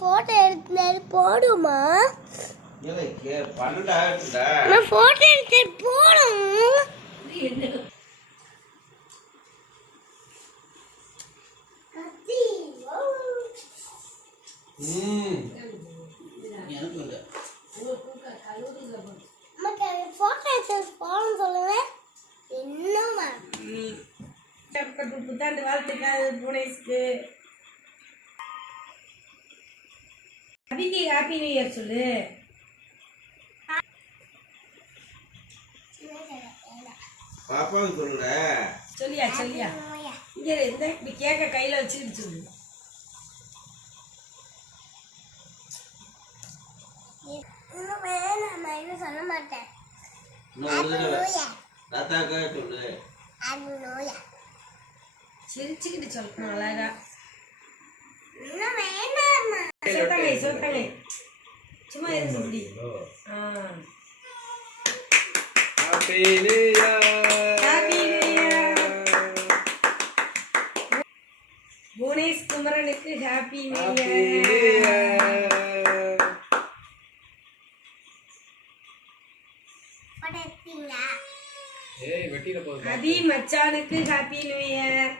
Photo எடுத்து போடுமா? Photo எடுத்து போடும். புத்தாண்டு வாழ்த்துக்கள் புவனேஷ்க்கு. அபிக்கு ஹாப்பி நியூ இயர் சொல்லு. பாப்பாவுக்கு சொல்லுங்க. சொல்லியா இங்க இந்த கேக்க கையில வச்சுக்கிட்டு சொல்லு. சொல்ல மாட்டேன். சிரிச்சுக்கிட்டு சொல்லணும் அழகா. சொத்தங்கை சும்மா இருந்து. புவனேஷ் குமரனுக்கு ஹாப்பி நியூ இயர். அபி மச்சானுக்கு ஹாப்பி நியூ இயர்.